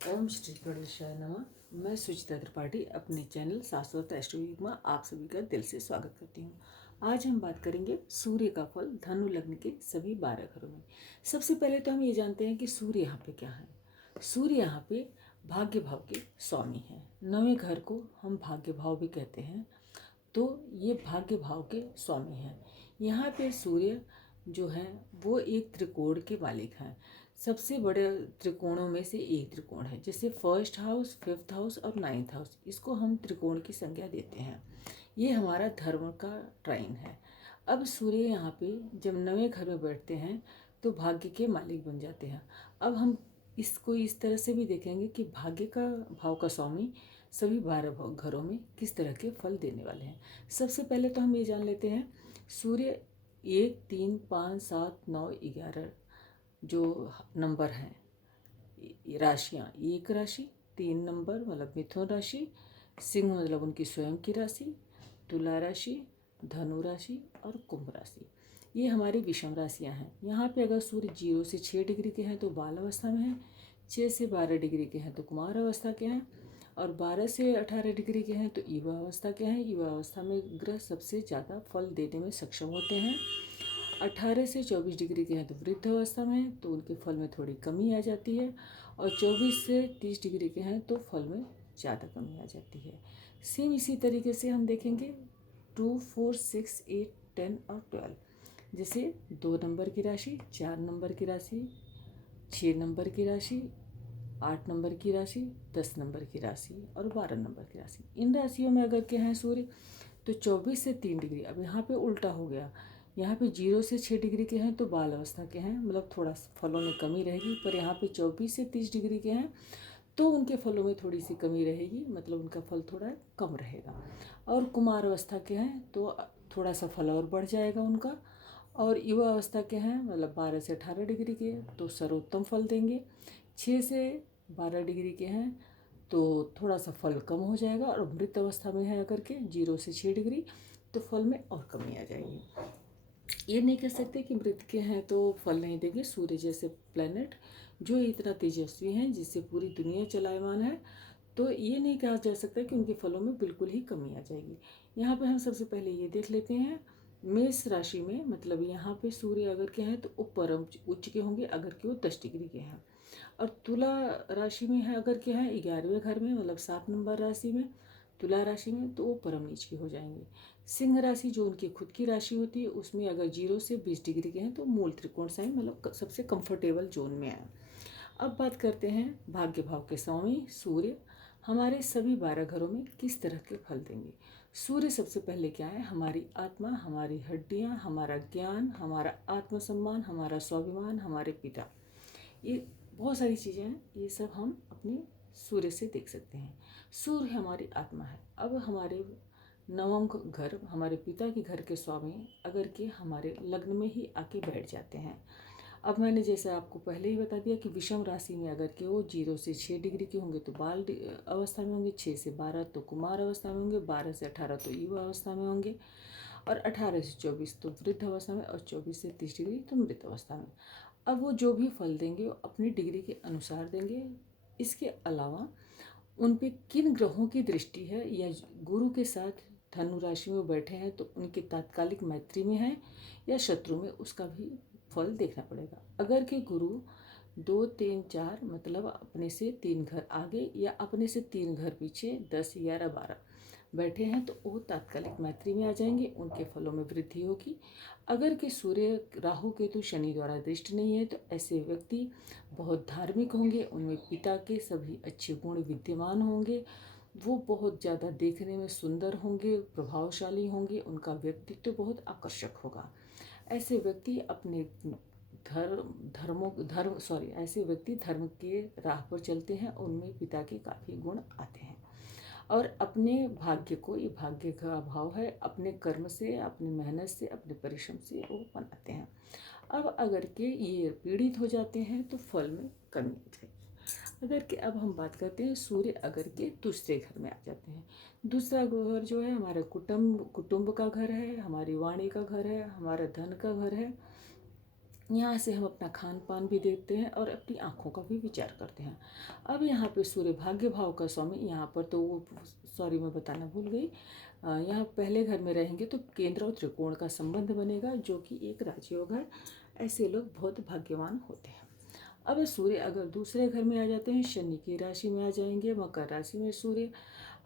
ओम श्री गणेशाय नमः। मैं सुचिता त्रिपाठी अपने चैनल शाश्वत एस्ट्रोयुग में आप सभी का दिल से स्वागत करती हूँ। आज हम बात करेंगे सूर्य का फल धनु लग्न के सभी 12 घरों में। सबसे पहले तो हम ये जानते हैं कि सूर्य यहाँ पे क्या है। सूर्य यहाँ पे भाग्य भाव के स्वामी हैं। 9वें घर को हम भाग्य भाव भी कहते हैं, तो ये भाग्य भाव के स्वामी हैं। यहाँ पे सूर्य जो है वो एक त्रिकोण के मालिक हैं। सबसे बड़े त्रिकोणों में से एक त्रिकोण है, जैसे फर्स्ट हाउस, फिफ्थ हाउस और नाइन्थ हाउस, इसको हम त्रिकोण की संज्ञा देते हैं। ये हमारा धर्म का ट्राइन है। अब सूर्य यहाँ पे जब 9वें घर में बैठते हैं तो भाग्य के मालिक बन जाते हैं। अब हम इसको इस तरह से भी देखेंगे कि भाग्य का भाव का स्वामी सभी 12 घरों में किस तरह के फल देने वाले हैं। सबसे पहले तो हम ये जान लेते हैं सूर्य 1, 3, 5, 7, 9, 11 जो नंबर हैं, राशियाँ, एक राशि, 3 नंबर मतलब मिथुन राशि, सिंह मतलब उनकी स्वयं की राशि, तुला राशि, धनु राशि और कुंभ राशि, ये हमारी विषम राशियाँ हैं। यहाँ पे अगर सूर्य 0 से 6 डिग्री के हैं तो बाल अवस्था में हैं, 6 से 12 डिग्री के हैं तो कुमार अवस्था के हैं, और 12 से 18 डिग्री के हैं तो युवा अवस्था के हैं। युवा अवस्था में ग्रह सबसे ज़्यादा फल देने में सक्षम होते हैं। 18 से 24 डिग्री के हैं तो वृद्ध अवस्था में, तो उनके फल में थोड़ी कमी आ जाती है, और 24 से 30 डिग्री के हैं तो फल में ज़्यादा कमी आ जाती है। सेम इसी तरीके से हम देखेंगे 2, 4, 6, 8, 10 और 12, जैसे 2 नंबर की राशि, 4 नंबर की राशि, 6 नंबर की राशि, 8 नंबर की राशि, 10 नंबर की राशि और 12 नंबर की राशि। इन राशियों में अगर के हैं सूर्य तो 24 से 3 डिग्री, अब यहाँ पे उल्टा हो गया। यहाँ पे 0 से 6 डिग्री के हैं तो बाल अवस्था के हैं, मतलब थोड़ा फलों में कमी रहेगी। पर यहाँ पे 24 से 30 डिग्री के हैं तो उनके फलों में थोड़ी सी कमी रहेगी, मतलब उनका फल थोड़ा कम रहेगा। और कुमार अवस्था के हैं तो थोड़ा सा फल और बढ़ जाएगा उनका। और युवा अवस्था के हैं मतलब 12 से 18 डिग्री के तो सर्वोत्तम फल देंगे। 6 से 12 डिग्री के हैं तो थोड़ा सा फल कम हो जाएगा। और मृत अवस्था में है अगर के 0 से 6 डिग्री तो फल में और कमी आ जाएगी। ये नहीं कह सकते कि मृत के हैं तो फल नहीं देंगे। सूर्य जैसे प्लैनेट जो इतना तेजस्वी हैं, जिससे पूरी दुनिया चलायमान है, तो ये नहीं कहा जा सकता कि उनके फलों में बिल्कुल ही कमी आ जाएगी। यहाँ पे हम सबसे पहले ये देख लेते हैं मेष राशि में, मतलब यहाँ पे सूर्य अगर के हैं तो वो परम उच्च के होंगे अगर के वो 10 डिग्री के हैं। और तुला राशि में है अगर के हैं 11वें घर में, मतलब 7 नंबर राशि में, तुला राशि में, तो वो परम नीच के हो जाएंगे। सिंह राशि जो उनकी खुद की राशि होती है उसमें अगर 0 से 20 डिग्री के हैं तो मूल त्रिकोण साइन, मतलब सबसे कंफर्टेबल जोन में आए। अब बात करते हैं भाग्य भाव के स्वामी सूर्य हमारे सभी 12 घरों में किस तरह के फल देंगे। सूर्य सबसे पहले क्या है, हमारी आत्मा, हमारी हड्डियाँ, हमारा ज्ञान, हमारा आत्मसम्मान, हमारा स्वाभिमान, हमारे पिता, ये बहुत सारी चीज़ें हैं। ये सब हम अपने सूर्य से देख सकते हैं। सूर्य हमारी आत्मा है। अब हमारे 9वां घर, हमारे पिता के घर के स्वामी अगर के हमारे लग्न में ही आके बैठ जाते हैं। अब मैंने जैसे आपको पहले ही बता दिया कि विषम राशि में अगर के वो 0 से 6 डिग्री के होंगे तो बाल अवस्था में होंगे, 6 से 12 तो कुमार अवस्था में होंगे, 12 से 18 तो युवा अवस्था में होंगे, और 18 से 24 तो वृद्ध अवस्था में, और 24 से 30 डिग्री तो मृत अवस्था में। अब वो जो भी फल देंगे वो अपनी डिग्री के अनुसार देंगे। इसके अलावा उन पे किन ग्रहों की दृष्टि है, या गुरु के साथ धनु राशि में बैठे हैं तो उनके तात्कालिक मैत्री में है या शत्रु में, उसका भी फल देखना पड़ेगा। अगर के गुरु 2, 3, 4 मतलब अपने से 3 घर आगे या अपने से 3 घर पीछे 10, 11, 12 बैठे हैं तो वो तात्कालिक मैत्री में आ जाएंगे, उनके फलों में वृद्धि होगी। अगर के सूर्य, राहु, केतु, शनि द्वारा दृष्टि नहीं है तो ऐसे व्यक्ति बहुत धार्मिक होंगे, उनमें पिता के सभी अच्छे गुण विद्यमान होंगे, वो बहुत ज़्यादा देखने में सुंदर होंगे, प्रभावशाली होंगे, उनका व्यक्तित्व बहुत आकर्षक होगा। ऐसे व्यक्ति अपने ऐसे व्यक्ति धर्म के राह पर चलते हैं, उनमें पिता के काफ़ी गुण आते हैं, और अपने भाग्य को, ये भाग्य का अभाव है, अपने कर्म से, अपनी मेहनत से, अपने परिश्रम से वो बनाते हैं। अब अगर के ये पीड़ित हो जाते हैं तो फल में कमी आ जाएगी। अगर के अब हम बात करते हैं सूर्य अगर के दूसरे घर में आ जाते हैं। दूसरा घर जो है हमारा कुटुंब का घर है, हमारी वाणी का घर है, हमारा धन का घर है, यहाँ से हम अपना खान पान भी देखते हैं और अपनी आँखों का भी विचार करते हैं। अब यहाँ पे सूर्य भाग्य भाव का स्वामी, यहाँ पर तो वो सॉरी मैं बताना भूल गई, यहाँ पहले घर में रहेंगे तो केंद्र और त्रिकोण का संबंध बनेगा जो कि एक राजयोग है। ऐसे लोग बहुत भाग्यवान होते हैं। अब सूर्य अगर दूसरे घर में आ जाते हैं, शनि की राशि में आ जाएंगे, मकर राशि में सूर्य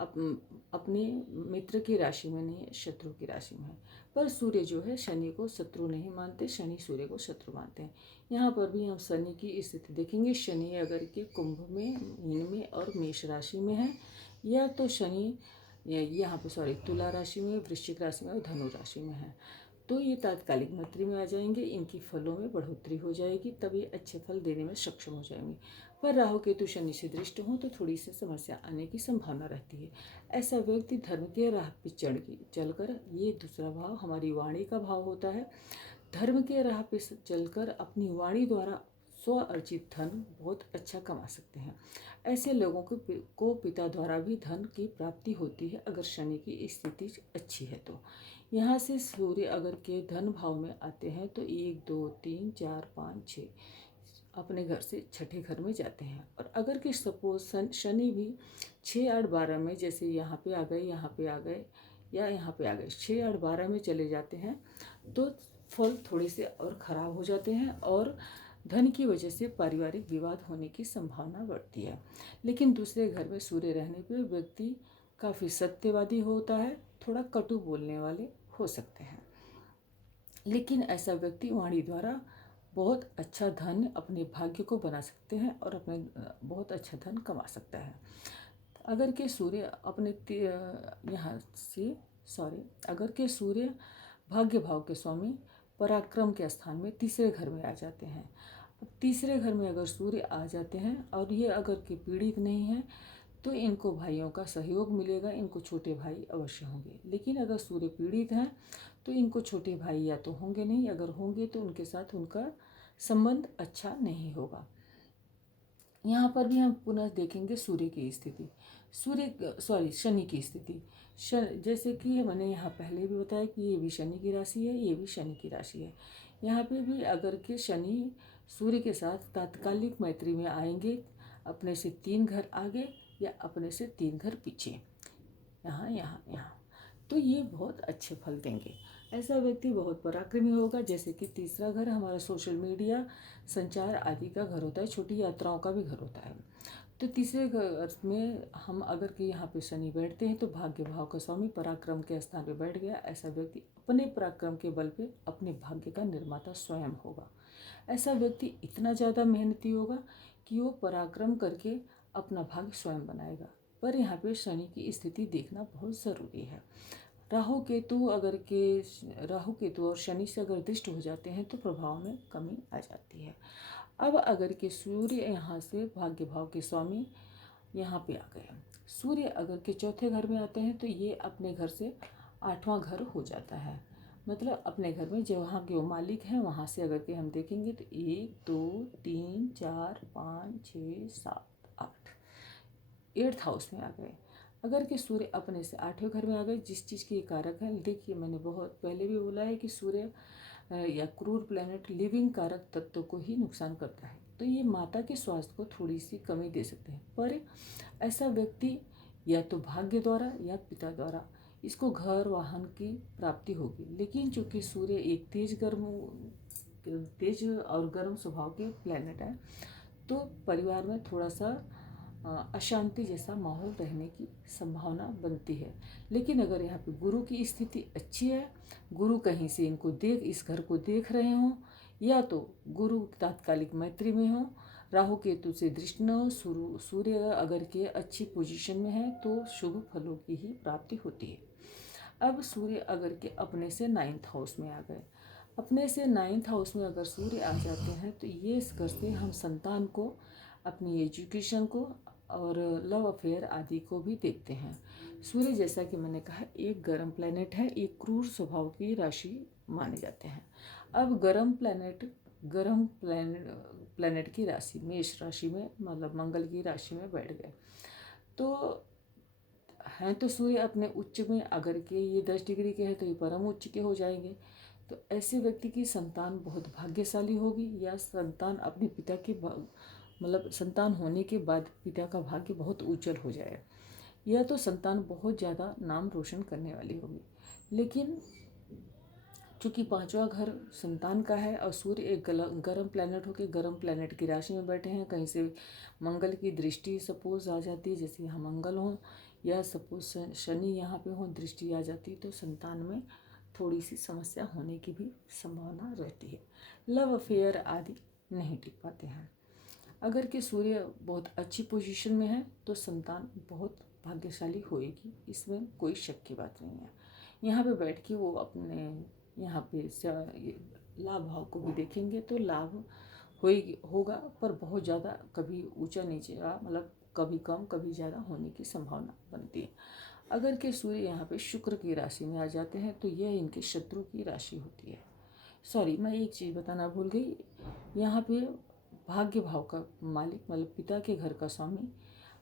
अप, अपने मित्र की राशि में नहीं, शत्रु की राशि में है। पर सूर्य जो है शनि को शत्रु नहीं मानते, शनि सूर्य को शत्रु मानते हैं। यहाँ पर भी हम शनि की स्थिति देखेंगे। शनि अगर के कुंभ में, मीन में और मेष राशि में है, या तो शनि यहाँ पे सॉरी तुला राशि में, वृश्चिक राशि में और धनु राशि में है, तो ये तात्कालिक मैत्री में आ जाएंगे। इनकी फलों में बढ़ोतरी हो जाएगी, तब ये अच्छे फल देने में सक्षम हो जाएंगे। पर राहु केतु शनि से दृष्ट हों तो थोड़ी सी समस्या आने की संभावना रहती है। ऐसा व्यक्ति धर्म के राह पर चलकर, ये दूसरा भाव हमारी वाणी का भाव होता है, धर्म के राह पर चलकर अपनी वाणी द्वारा स्व अर्जित धन बहुत अच्छा कमा सकते हैं। ऐसे लोगों को पिता द्वारा भी धन की प्राप्ति होती है अगर शनि की स्थिति अच्छी है तो। यहाँ से सूर्य अगर के धन भाव में आते हैं तो 1 2 3 4 5 6 अपने घर से छठे घर में जाते हैं। और अगर कि सपोज शनि भी 6 8 12 में, जैसे यहाँ पे आ गए, यहाँ पे आ गए या यहाँ पे आ गए, 6 8 12 में चले जाते हैं तो फल थोड़े से और ख़राब हो जाते हैं और धन की वजह से पारिवारिक विवाद होने की संभावना बढ़ती है। लेकिन दूसरे घर में सूर्य रहने पर व्यक्ति काफ़ी सत्यवादी होता है, थोड़ा कटु बोलने वाले हो सकते हैं, लेकिन ऐसा व्यक्ति वाणी द्वारा बहुत अच्छा धन अपने भाग्य को बना सकते हैं और अपने बहुत अच्छा धन कमा सकता है। अगर के सूर्य अपने यहाँ से अगर के सूर्य भाग्य भाव के स्वामी पराक्रम के स्थान में तीसरे घर में आ जाते हैं। अब तीसरे घर में अगर सूर्य आ जाते हैं और ये अगर के पीड़ित नहीं है तो इनको भाइयों का सहयोग मिलेगा, इनको छोटे भाई अवश्य होंगे। लेकिन अगर सूर्य पीड़ित हैं तो इनको छोटे भाई या तो होंगे नहीं, अगर होंगे तो उनके साथ उनका संबंध अच्छा नहीं होगा। यहाँ पर भी हम पुनः देखेंगे सूर्य की स्थिति, शनि की स्थिति। जैसे कि मैंने यहाँ पहले भी बताया कि ये भी शनि की राशि है, ये भी शनि की राशि है। यहाँ पे भी अगर के शनि सूर्य के साथ तात्कालिक मैत्री में आएंगे, अपने से 3 घर आगे या अपने से 3 घर पीछे, यहाँ यहाँ यहाँ, तो ये बहुत अच्छे फल देंगे। ऐसा व्यक्ति बहुत पराक्रमी होगा। जैसे कि तीसरा घर हमारा सोशल मीडिया, संचार आदि का घर होता है, छोटी यात्राओं का भी घर होता है। तो तीसरे घर में हम अगर कि यहाँ पे शनि बैठते हैं तो भाग्य भाव का स्वामी पराक्रम के स्थान पे बैठ गया। ऐसा व्यक्ति अपने पराक्रम के बल पे अपने भाग्य का निर्माता स्वयं होगा। ऐसा व्यक्ति इतना ज़्यादा मेहनती होगा कि वो पराक्रम करके अपना भाग्य स्वयं बनाएगा। पर यहाँ पे शनि की स्थिति देखना बहुत ज़रूरी है। राहु केतु और शनि से अगर दृष्ट हो जाते हैं तो प्रभाव में कमी आ जाती है। अब अगर के सूर्य यहाँ से भाग्य भाव के स्वामी यहाँ पे आ गए, सूर्य अगर के चौथे घर में आते हैं तो ये अपने घर से 8वां घर हो जाता है। मतलब अपने घर में जो वहाँ के वो मालिक हैं वहाँ से अगर के हम देखेंगे तो 1 2 3 4 5 6 7 8 8th हाउस में आ गए। अगर कि सूर्य अपने से 8वें घर में आ गए, जिस चीज़ की कारक है, देखिए मैंने बहुत पहले भी बोला है कि सूर्य या क्रूर प्लैनेट लिविंग कारक तत्व को ही नुकसान करता है, तो ये माता के स्वास्थ्य को थोड़ी सी कमी दे सकते हैं। पर ऐसा व्यक्ति या तो भाग्य द्वारा या पिता द्वारा इसको घर वाहन की प्राप्ति होगी। लेकिन चूंकि सूर्य एक तेज और गर्म स्वभाव के प्लैनेट है तो परिवार में थोड़ा सा अशांति जैसा माहौल रहने की संभावना बनती है। लेकिन अगर यहाँ पे गुरु की स्थिति अच्छी है, गुरु कहीं से इस घर को देख रहे हों, या तो गुरु तात्कालिक मैत्री में हो, राहु केतु से दृष्टि न हो, सूर्य अगर के अच्छी पोजीशन में है तो शुभ फलों की ही प्राप्ति होती है। अब सूर्य अगर के अपने से 9th हाउस में आ गए, अपने से 9th हाउस में अगर सूर्य आ जाते हैं तो ये इस घर से हम संतान को, अपनी एजुकेशन को और लव अफेयर आदि को भी देखते हैं। सूर्य जैसा कि मैंने कहा एक गर्म प्लैनेट है, एक क्रूर स्वभाव की राशि माने जाते हैं। अब गर्म प्लैनेट की राशि मेष राशि में, मतलब मंगल की राशि में बैठ गए तो हैं तो सूर्य अपने उच्च में, अगर के ये 10 डिग्री के हैं तो ये परम उच्च के हो जाएंगे। तो ऐसे व्यक्ति की संतान बहुत भाग्यशाली होगी, या संतान अपने पिता के मतलब संतान होने के बाद पिता का भाग्य बहुत उज्जवल हो जाए, या तो संतान बहुत ज़्यादा नाम रोशन करने वाली होगी। लेकिन चूँकि पांचवा घर संतान का है और सूर्य एक गर्म प्लैनेट होकर गर्म प्लैनेट की राशि में बैठे हैं, कहीं से मंगल की दृष्टि सपोज आ जाती है, जैसे यहाँ मंगल हो या सपोज शनि यहाँ पे हो, दृष्टि आ जाती तो संतान में थोड़ी सी समस्या होने की भी संभावना रहती है। लव अफेयर आदि नहीं टिक पाते हैं। अगर कि सूर्य बहुत अच्छी पोजीशन में है तो संतान बहुत भाग्यशाली होएगी, इसमें कोई शक की बात नहीं है। यहाँ पे बैठ के वो अपने यहाँ पे लाभ भाव को भी देखेंगे तो लाभ होगा, पर बहुत ज़्यादा कभी ऊंचा नीचे मतलब कभी कम कभी ज़्यादा होने की संभावना बनती है। अगर के सूर्य यहाँ पे शुक्र की राशि में आ जाते हैं तो यह इनके शत्रु की राशि होती है। सॉरी, मैं एक चीज़ बताना भूल गई। यहाँ पे भाग्य भाव का मालिक मतलब पिता के घर का स्वामी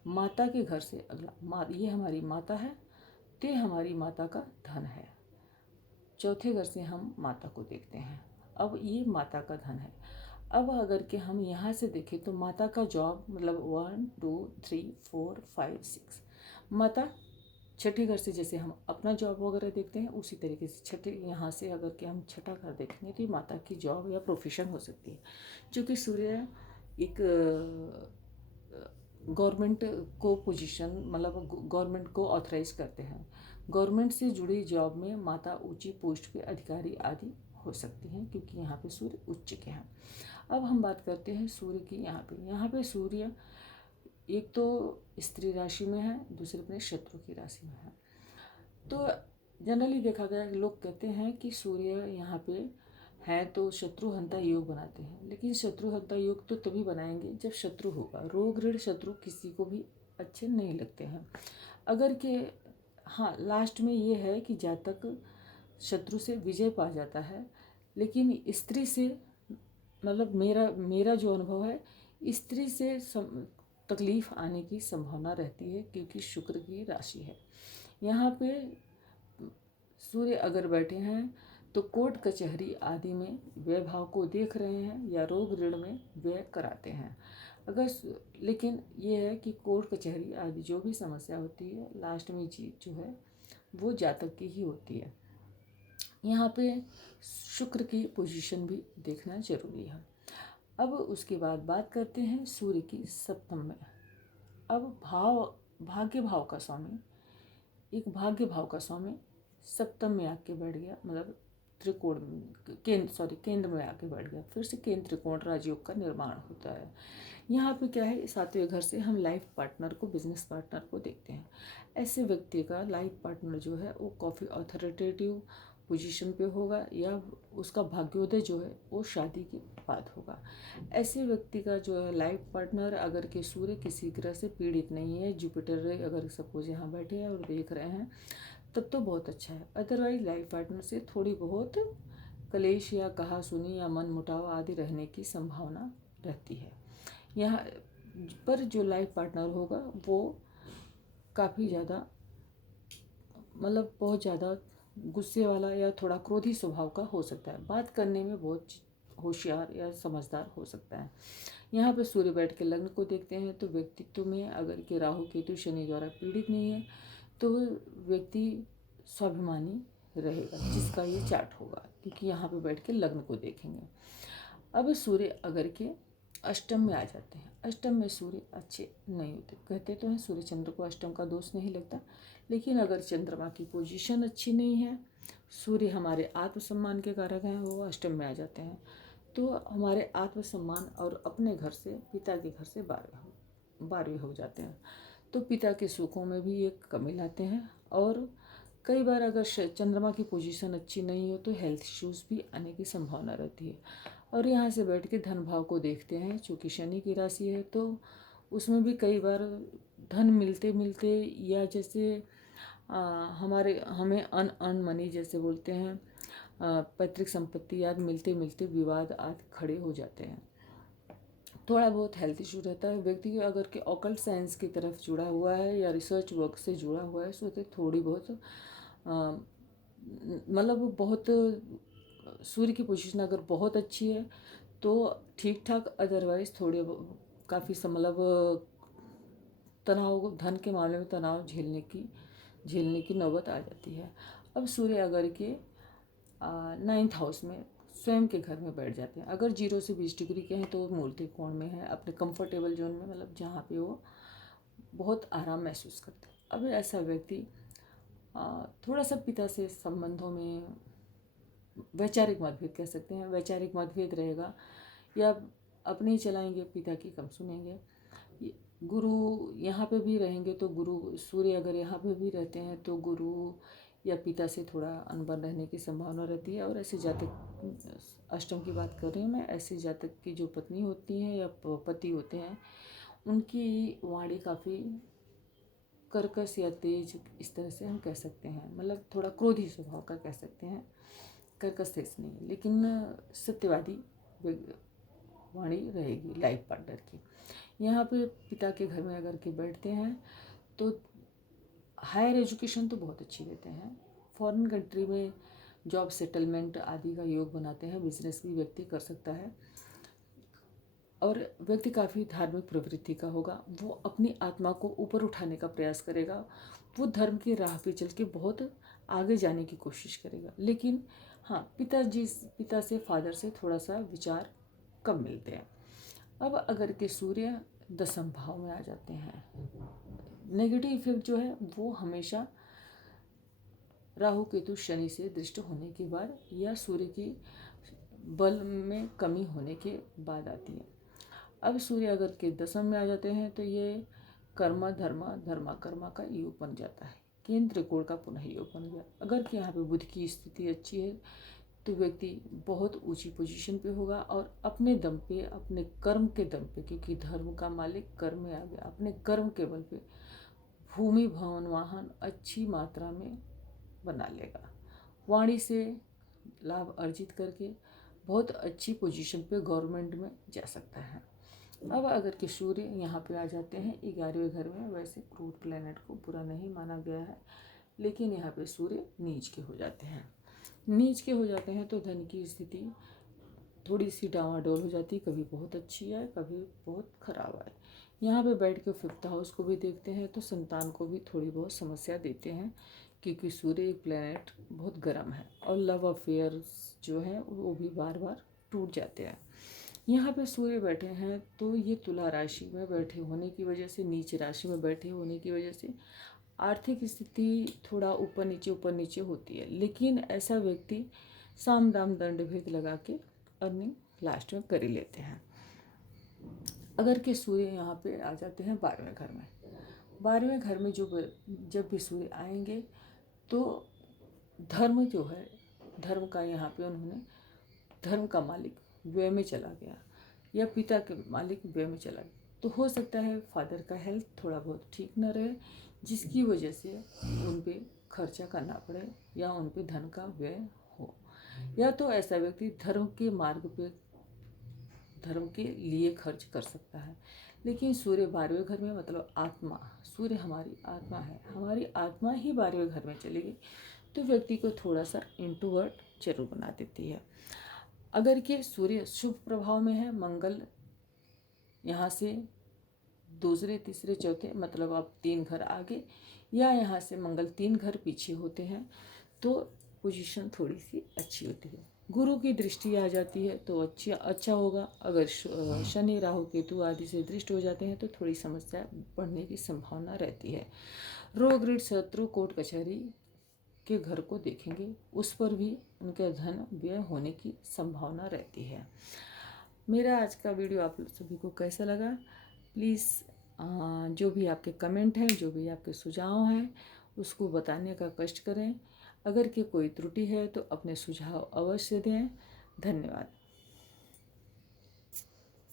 माता के घर से अगला ये हमारी माता है, ते हमारी माता का धन है। चौथे घर से हम माता को देखते हैं। अब ये माता का धन है। अब अगर के हम यहाँ से देखें तो माता का जॉब मतलब 1 2 3 4 5 6 माता छठे घर से जैसे हम अपना जॉब वगैरह देखते हैं, उसी तरीके से छठे यहाँ से अगर के हम छठा घर देखेंगे तो ये माता की जॉब या प्रोफेशन हो सकती है। क्योंकि सूर्य एक गवर्नमेंट को पोजीशन मतलब गवर्नमेंट को ऑथराइज करते हैं। गवर्नमेंट से जुड़ी जॉब में माता ऊंची पोस्ट पे अधिकारी आदि हो सकती हैं, क्योंकि यहाँ पे सूर्य उच्च के हैं। अब हम बात करते हैं सूर्य की। यहाँ पे सूर्य एक तो स्त्री राशि में है, दूसरे अपने शत्रु की राशि में है। तो जनरली देखा गया लोग कहते हैं कि सूर्य यहाँ पे है तो शत्रुहंता योग बनाते हैं, लेकिन शत्रुहंता योग तो तभी बनाएंगे जब शत्रु होगा। रोग ऋण शत्रु किसी को भी अच्छे नहीं लगते हैं। अगर के हाँ लास्ट में ये है कि जातक शत्रु से विजय पा जाता है, लेकिन स्त्री से मतलब मेरा जो अनुभव है, स्त्री से तकलीफ आने की संभावना रहती है, क्योंकि शुक्र की राशि है। यहाँ पे सूर्य अगर बैठे हैं तो कोर्ट कचहरी आदि में व्यय भाव को देख रहे हैं या रोग ऋण में व्यय कराते हैं। लेकिन ये है कि कोर्ट कचहरी आदि जो भी समस्या होती है लास्ट में जीत जो है वो जातक की ही होती है। यहाँ पे शुक्र की पोजीशन भी देखना जरूरी है। अब उसके बाद बात करते हैं सूर्य की सप्तम में। अब भाग्य भाव का स्वामी भाग्य स्वामी सप्तम में आके बैठ गया, मतलब त्रिकोण केंद्र में आके बैठ गया। फिर से केंद्र त्रिकोण राजयोग का निर्माण होता है। यहाँ पे क्या है, सातवें घर से हम लाइफ पार्टनर को बिजनेस पार्टनर को देखते हैं। ऐसे व्यक्ति का लाइफ पार्टनर जो है वो काफ़ी अथॉरिटेटिव पोजीशन पे होगा, या उसका भाग्योदय जो है वो शादी के बाद होगा। ऐसे व्यक्ति का जो है लाइफ पार्टनर अगर के सूर्य किसी ग्रह से पीड़ित नहीं है, जुपिटर अगर सपोज यहाँ बैठे हैं और देख रहे हैं तब तो बहुत अच्छा है। अदरवाइज लाइफ पार्टनर से थोड़ी बहुत कलेश या कहा सुनी या मन मुटाव आदि रहने की संभावना रहती है। यहाँ पर जो लाइफ पार्टनर होगा वो काफ़ी ज़्यादा मतलब बहुत ज़्यादा गुस्से वाला या थोड़ा क्रोधी स्वभाव का हो सकता है। बात करने में बहुत होशियार या समझदार हो सकता है। यहाँ पर सूर्य बैठ के लग्न को देखते हैं तो व्यक्तित्व में अगर के राहु केतु शनि द्वारा पीड़ित नहीं है तो व्यक्ति स्वाभिमानी रहेगा, जिसका ये चार्ट होगा, क्योंकि यहाँ पे बैठ के लग्न को देखेंगे। अब सूर्य अगर के अष्टम में आ जाते हैं। अष्टम में सूर्य अच्छे नहीं होते। कहते तो हैं सूर्य चंद्र को अष्टम का दोष नहीं लगता, लेकिन अगर चंद्रमा की पोजीशन अच्छी नहीं है, सूर्य हमारे आत्मसम्मान के कारक हैं, वो अष्टम में आ जाते हैं तो हमारे आत्मसम्मान और अपने घर से पिता के घर से 12वें हो जाते हैं। तो पिता के सुखों में भी एक कमी लाते हैं। और कई बार अगर चंद्रमा की पोजीशन अच्छी नहीं हो तो हेल्थ इश्यूज़ भी आने की संभावना रहती है। और यहाँ से बैठ के धन भाव को देखते हैं, चूँकि शनि की राशि है तो उसमें भी कई बार धन मिलते मिलते या जैसे हमें अन मनी जैसे बोलते हैं, पैतृक संपत्ति आदि मिलते मिलते विवाद आदि खड़े हो जाते हैं। थोड़ा बहुत हेल्थ इशू रहता है। व्यक्ति अगर के ऑकल्ट साइंस की तरफ जुड़ा हुआ है या रिसर्च वर्क से जुड़ा हुआ है तो थोड़ी बहुत मतलब बहुत सूर्य की पोजीशन अगर बहुत अच्छी है तो ठीक ठाक, अदरवाइज थोड़े काफ़ी मतलब तनाव, धन के मामले में तनाव झेलने की नौबत आ जाती है। अब सूर्य अगर के 9th हाउस में स्वयं के घर में बैठ जाते हैं, अगर 0 से 20 डिग्री के हैं तो वो मूर्ति कोण में है, अपने कंफर्टेबल जोन में, मतलब जहाँ पे वो बहुत आराम महसूस करते हैं। अब ऐसा व्यक्ति थोड़ा सा पिता से संबंधों में वैचारिक मतभेद कह सकते हैं, वैचारिक मतभेद रहेगा, या अपने ही चलाएंगे, पिता की कम सुनेंगे। गुरु यहाँ पे भी रहेंगे तो गुरु, सूर्य अगर यहाँ पे भी रहते हैं तो गुरु या पिता से थोड़ा अनबन रहने की संभावना रहती है। और ऐसे जातक, अष्टम की बात कर रही हूँ मैं, ऐसे जातक की जो पत्नी होती हैं या पति होते हैं, उनकी वाणी काफ़ी कर्कश या तेज, इस तरह से हम कह सकते हैं, मतलब थोड़ा क्रोधी स्वभाव का कह सकते हैं, कर्कश तेज नहीं, लेकिन सत्यवादी वाणी रहेगी लाइफ पार्टनर की। यहाँ पे पिता के घर में अगर के बैठते हैं तो हायर एजुकेशन तो बहुत अच्छी देते हैं, फॉरेन कंट्री में जॉब सेटलमेंट आदि का योग बनाते हैं, बिजनेस भी व्यक्ति कर सकता है, और व्यक्ति काफ़ी धार्मिक प्रवृत्ति का होगा, वो अपनी आत्मा को ऊपर उठाने का प्रयास करेगा, वो धर्म की राह पे चल के बहुत आगे जाने की कोशिश करेगा। लेकिन हाँ, पिता से, फादर से थोड़ा सा विचार कम मिलते हैं। अब अगर के सूर्य 10th भाव में आ जाते हैं, नेगेटिव इफेक्ट जो है वो हमेशा राहु केतु शनि से दृष्ट होने के बाद या सूर्य की बल में कमी होने के बाद आती है। अब सूर्य अगर के 10th में आ जाते हैं तो ये कर्मा धर्मा धर्मा कर्मा का योग बन जाता है, केंद्र त्रिकोण का पुनः योग बन गया। अगर कि यहाँ पे बुध की स्थिति अच्छी है तो व्यक्ति बहुत ऊंची पोजीशन पे होगा, और अपने दम पे, अपने कर्म के दम पे, क्योंकि धर्म का मालिक कर्म में आ गया, अपने कर्म के बल पे भूमि भवन वाहन अच्छी मात्रा में बना लेगा, वाणी से लाभ अर्जित करके बहुत अच्छी पोजीशन पे गवर्नमेंट में जा सकता है। अब अगर कि सूर्य यहाँ पे आ जाते हैं 11वें घर में, वैसे क्रूड प्लैनेट को बुरा नहीं माना गया है, लेकिन यहाँ पे सूर्य नीच के हो जाते हैं, तो धन की स्थिति थोड़ी सी डावाडोल हो जाती है, कभी बहुत अच्छी है, कभी बहुत खराब है। यहाँ पे बैठ के 5th हाउस को भी देखते हैं तो संतान को भी थोड़ी बहुत समस्या देते हैं, क्योंकि सूर्य एक प्लैनेट बहुत गर्म है, और लव अफेयर्स जो हैं वो भी बार बार टूट जाते हैं। यहाँ पे सूर्य बैठे हैं तो ये तुला राशि में बैठे होने की वजह से, नीच राशि में बैठे होने की वजह से आर्थिक स्थिति थोड़ा ऊपर नीचे होती है, लेकिन ऐसा व्यक्ति साम दाम दंड भेद लगा के अर्निंग लास्ट में कर ही लेते हैं। अगर के सूर्य यहाँ पे आ जाते हैं 12वें घर में, 12वें घर में जब भी सूर्य आएंगे तो धर्म जो है, धर्म का यहाँ पे उन्होंने, धर्म का मालिक व्यय में चला गया या पिता के मालिक व्यय में चला गया, तो हो सकता है फादर का हेल्थ थोड़ा बहुत ठीक न रहे, जिसकी वजह से उन पे खर्चा करना पड़े या उन पे धन का व्यय हो, या तो ऐसा व्यक्ति धर्म के मार्ग पे, धर्म के लिए खर्च कर सकता है। लेकिन सूर्य 12वें घर में, मतलब आत्मा, सूर्य हमारी आत्मा है, हमारी आत्मा ही 12वें घर में चलेगी तो व्यक्ति को थोड़ा सा इंट्रोवर्ट जरूर बना देती है। अगर के सूर्य शुभ प्रभाव में है, मंगल यहाँ से 2रे 3रे 4थे, मतलब आप 3 घर आगे, या यहाँ से मंगल 3 घर पीछे होते हैं तो पोजीशन थोड़ी सी अच्छी होती है। गुरु की दृष्टि आ जाती है तो अच्छा होगा। अगर शनि राहु केतु आदि से दृष्ट हो जाते हैं तो थोड़ी समस्या बढ़ने की संभावना रहती है। रोग ऋण शत्रु कोर्ट कचहरी के घर को देखेंगे, उस पर भी उनका धन व्यय होने की संभावना रहती है। मेरा आज का वीडियो आप सभी को कैसा लगा, प्लीज़ जो भी आपके कमेंट हैं, जो भी आपके सुझाव हैं, उसको बताने का कष्ट करें। अगर कि कोई त्रुटि है तो अपने सुझाव अवश्य दें। धन्यवाद।